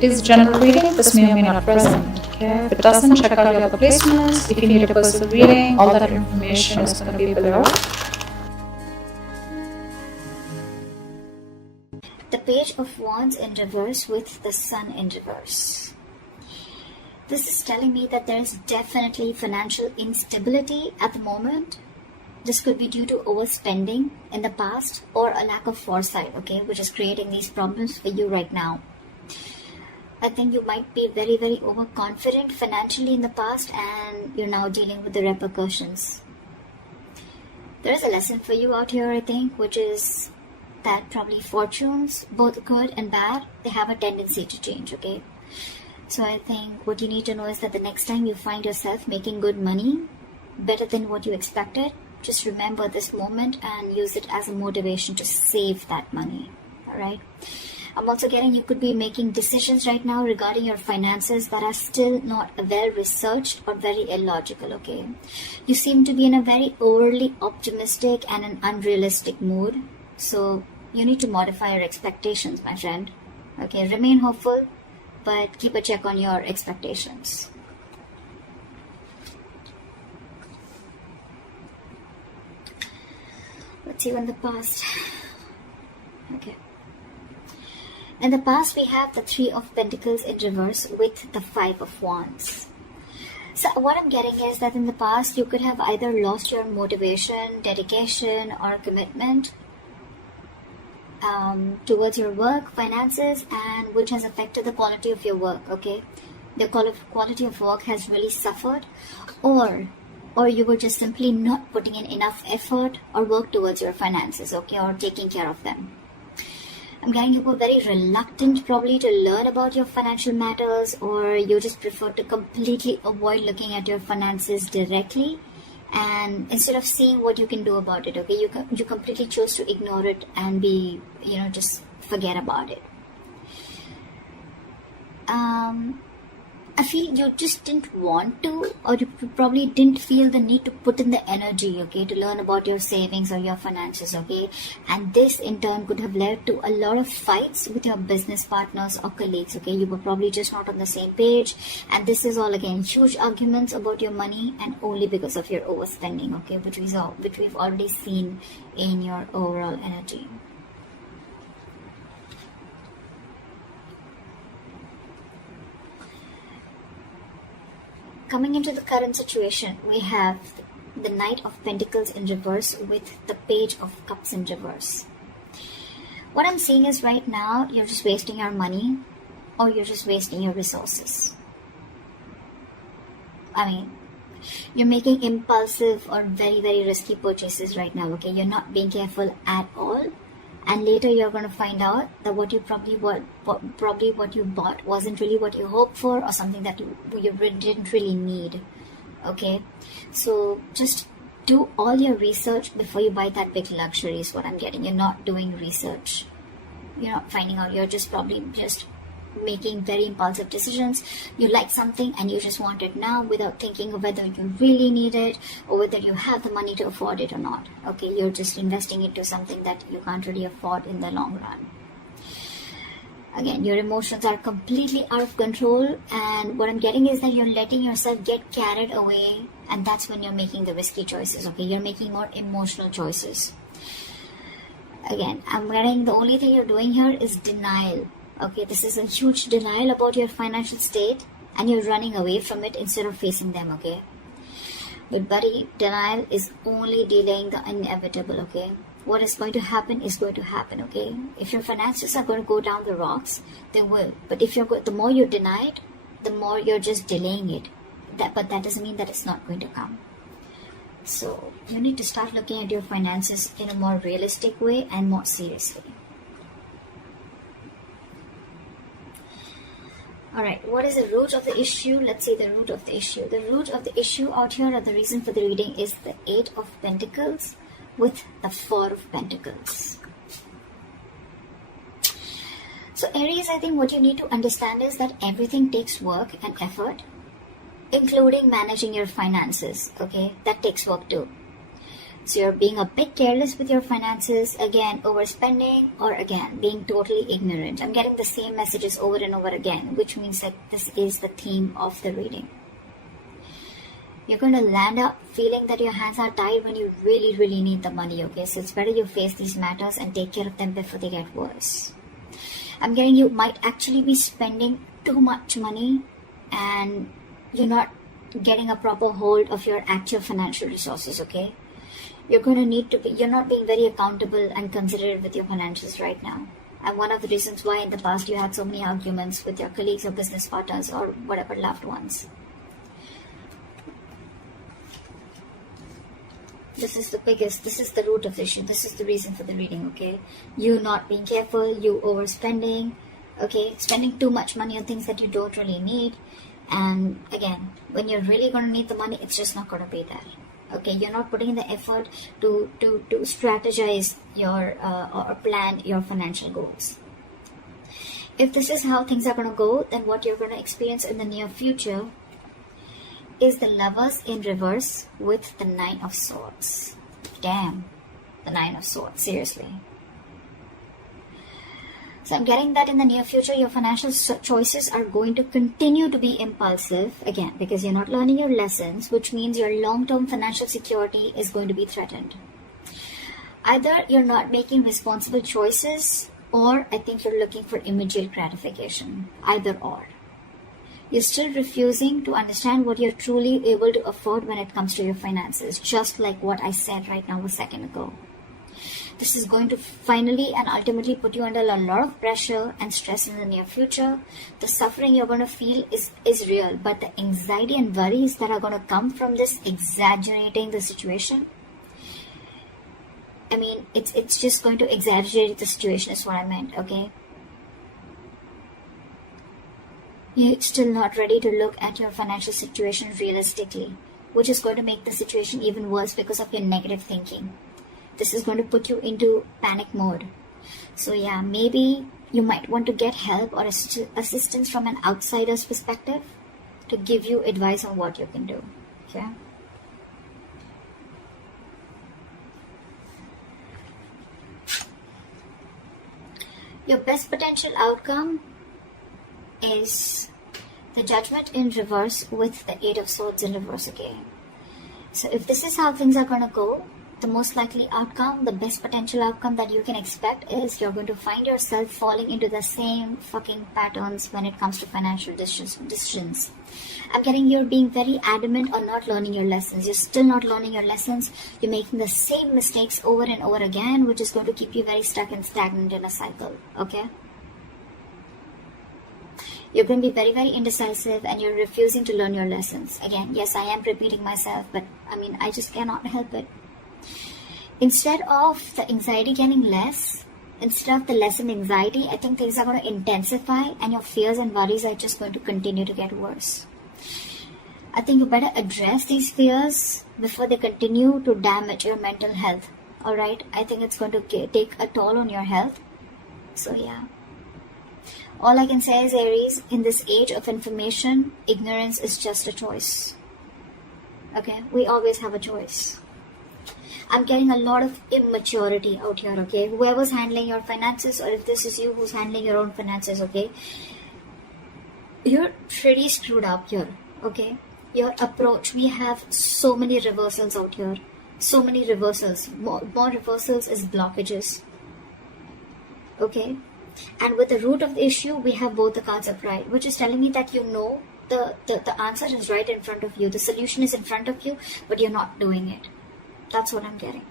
It is general reading. This may or may not resonate. Okay? If it doesn't, check out your other placements. If you need a personal reading, all that information is going to be below. The Page of Wands in reverse with the Sun in reverse. This is telling me that there is definitely financial instability at the moment. This could be due to overspending in the past or a lack of foresight, okay, which is creating these problems for you right now. I think you might be very, very overconfident financially in the past and you're now dealing with the repercussions. There is a lesson for you out here, I think, which is that probably fortunes, both good and bad, they have a tendency to change, okay? So I think what you need to know is that the next time you find yourself making good money, better than what you expected, just remember this moment and use it as a motivation to save that money, alright? I'm also getting you could be making decisions right now regarding your finances that are still not well researched or very illogical, okay? You seem to be in a very overly optimistic and an unrealistic mood. So you need to modify your expectations, my friend. Okay, remain hopeful, but keep a check on your expectations. Let's see in the past. Okay. In the past, we have the Three of Pentacles in reverse with the Five of Wands. So what I'm getting is that in the past, you could have either lost your motivation, dedication, or commitment towards your work, finances, and which has affected the quality of your work, okay? The quality of work has really suffered, or you were just simply not putting in enough effort or work towards your finances, okay, or taking care of them. I'm getting you were very reluctant probably to learn about your financial matters, or you just prefer to completely avoid looking at your finances directly, and instead of seeing what you can do about it, okay, you completely chose to ignore it and be, just forget about it. I feel you just didn't want to, or you probably didn't feel the need to put in the energy, okay, to learn about your savings or your finances, okay? And this in turn could have led to a lot of fights with your business partners or colleagues, okay? You were probably just not on the same page, and this is all again huge arguments about your money, and only because of your overspending, okay, which we've already seen in your overall energy. Coming into the current situation, we have the Knight of Pentacles in reverse with the Page of Cups in reverse. What I'm seeing is right now, you're just wasting your money or you're just wasting your resources. I mean, you're making impulsive or very, very risky purchases right now, okay? You're not being careful at all. And later you're going to find out that what you what you bought wasn't really what you hoped for, or something that you didn't really need. Okay, so just do all your research before you buy that big luxury is what I'm getting. You're not doing research. You're not finding out. You're just probably just making very impulsive decisions. You like something and you just want it now without thinking of whether you really need it or whether you have the money to afford it or not. Okay, you're just investing into something that you can't really afford in the long run. Again, your emotions are completely out of control, and what I'm getting is that you're letting yourself get carried away, and that's when you're making the risky choices. Okay, you're making more emotional choices. Again, I'm getting the only thing you're doing here is denial. Okay, this is a huge denial about your financial state, and you're running away from it instead of facing them, okay? But buddy, denial is only delaying the inevitable, okay? What is going to happen is going to happen, okay? If your finances are going to go down the rocks, they will. But if the more you deny it, the more you're just delaying it. But that doesn't mean that it's not going to come. So you need to start looking at your finances in a more realistic way and more seriously. Alright, what is the root of the issue? Let's see the root of the issue. The root of the issue out here, or the reason for the reading, is the Eight of Pentacles with the Four of Pentacles. So Aries, I think what you need to understand is that everything takes work and effort, including managing your finances, okay? That takes work too. So you're being a bit careless with your finances, again overspending, or again being totally ignorant. I'm getting the same messages over and over again, which means that this is the theme of the reading. You're going to land up feeling that your hands are tied when you really, really need the money, okay? So it's better you face these matters and take care of them before they get worse. I'm getting you might actually be spending too much money and you're not getting a proper hold of your actual financial resources, okay? You're going to need to be, you're not being very accountable and considerate with your finances right now. And one of the reasons why in the past you had so many arguments with your colleagues or business partners or whatever loved ones. This is the root of the issue. This is the reason for the reading, okay? You not being careful, you overspending, okay? Spending too much money on things that you don't really need. And again, when you're really going to need the money, it's just not going to be there. Okay, you're not putting in the effort to strategize your or plan your financial goals. If this is how things are going to go, then what you're going to experience in the near future is the Lovers in reverse with the Nine of Swords. Damn, the Nine of Swords, seriously. So I'm getting that in the near future, your financial choices are going to continue to be impulsive, again, because you're not learning your lessons, which means your long-term financial security is going to be threatened. Either you're not making responsible choices, or I think you're looking for immediate gratification. Either or. You're still refusing to understand what you're truly able to afford when it comes to your finances, just like what I said right now a second ago. This is going to finally and ultimately put you under a lot of pressure and stress in the near future. The suffering you're going to feel is real, but the anxiety and worries that are going to come from this exaggerating the situation, I mean, it's just going to exaggerate the situation is what I meant, okay? You're still not ready to look at your financial situation realistically, which is going to make the situation even worse because of your negative thinking. This is going to put you into panic mode. So yeah, maybe you might want to get help or assistance from an outsider's perspective to give you advice on what you can do, okay? Your best potential outcome is the Judgment in reverse with the Eight of Swords in reverse again. So if this is how things are going to go, the most likely outcome, the best potential outcome that you can expect is you're going to find yourself falling into the same fucking patterns when it comes to financial decisions. I'm getting you're being very adamant on not learning your lessons. You're still not learning your lessons. You're making the same mistakes over and over again, which is going to keep you very stuck and stagnant in a cycle, okay? You're going to be very, very indecisive and you're refusing to learn your lessons. Again, yes, I am repeating myself, but I mean, I just cannot help it. Instead of the anxiety getting less, instead of the lessened anxiety, I think things are going to intensify and your fears and worries are just going to continue to get worse. I think you better address these fears before they continue to damage your mental health. Alright? I think it's going to take a toll on your health. So yeah. All I can say is, Aries, in this age of information, ignorance is just a choice. Okay? We always have a choice. I'm getting a lot of immaturity out here, okay? Whoever's handling your finances, or if this is you who's handling your own finances, okay? You're pretty screwed up here, okay? Your approach, we have so many reversals out here. So many reversals. More reversals is blockages. Okay? And with the root of the issue, we have both the cards upright, which is telling me that you know the answer is right in front of you. The solution is in front of you, but you're not doing it. That's what I'm getting.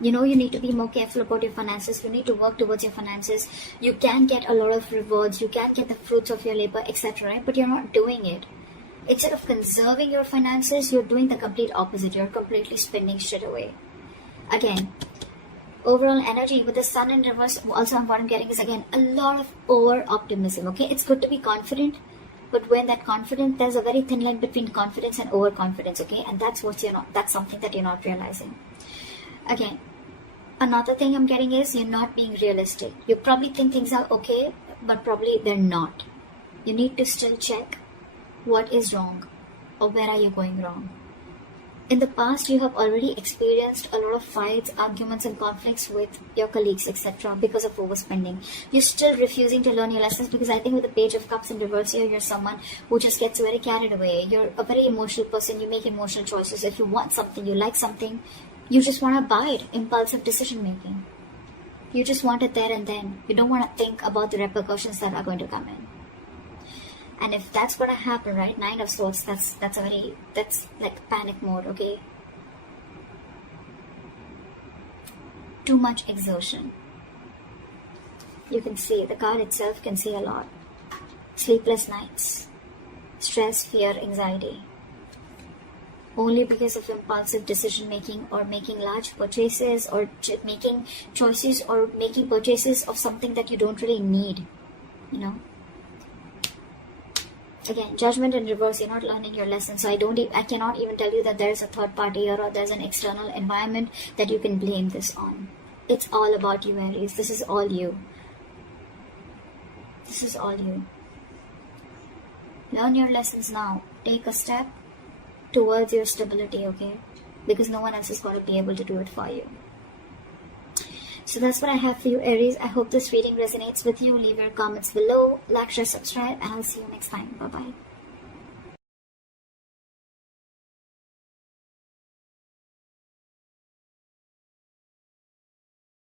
You know you need to be more careful about your finances. You need to work towards your finances. You can get a lot of rewards. You can get the fruits of your labor, etc. Right? But you're not doing it. Instead of conserving your finances, you're doing the complete opposite. You're completely spending shit away. Again, overall energy with the Sun in reverse, also what I'm getting is, again, a lot of over-optimism. Okay, it's good to be confident. But when that confidence, there's a very thin line between confidence and overconfidence, okay? And that's something that you're not realizing. Again, another thing I'm getting is you're not being realistic. You probably think things are okay, but probably they're not. You need to still check what is wrong or where are you going wrong. In the past, you have already experienced a lot of fights, arguments, and conflicts with your colleagues, etc., because of overspending. You're still refusing to learn your lessons because I think with the Page of Cups in reverse here, you're someone who just gets very carried away. You're a very emotional person. You make emotional choices. If you want something, you like something, you just want to buy it. Impulsive decision making. You just want it there and then. You don't want to think about the repercussions that are going to come in. And if that's going to happen, right, Nine of Swords, that's like panic mode, okay? Too much exertion. You can see, the card itself can see a lot. Sleepless nights. Stress, fear, anxiety. Only because of impulsive decision making or making large purchases or making choices or making purchases of something that you don't really need, you know? Again, judgment in reverse, you're not learning your lesson. So I cannot even tell you that there's a third party here or there's an external environment that you can blame this on. It's all about you, Aries. This is all you. This is all you. Learn your lessons now. Take a step towards your stability, okay? Because no one else is going to be able to do it for you. So that's what I have for you, Aries. I hope this reading resonates with you. Leave your comments below, like, share, subscribe, and I'll see you next time. Bye-bye.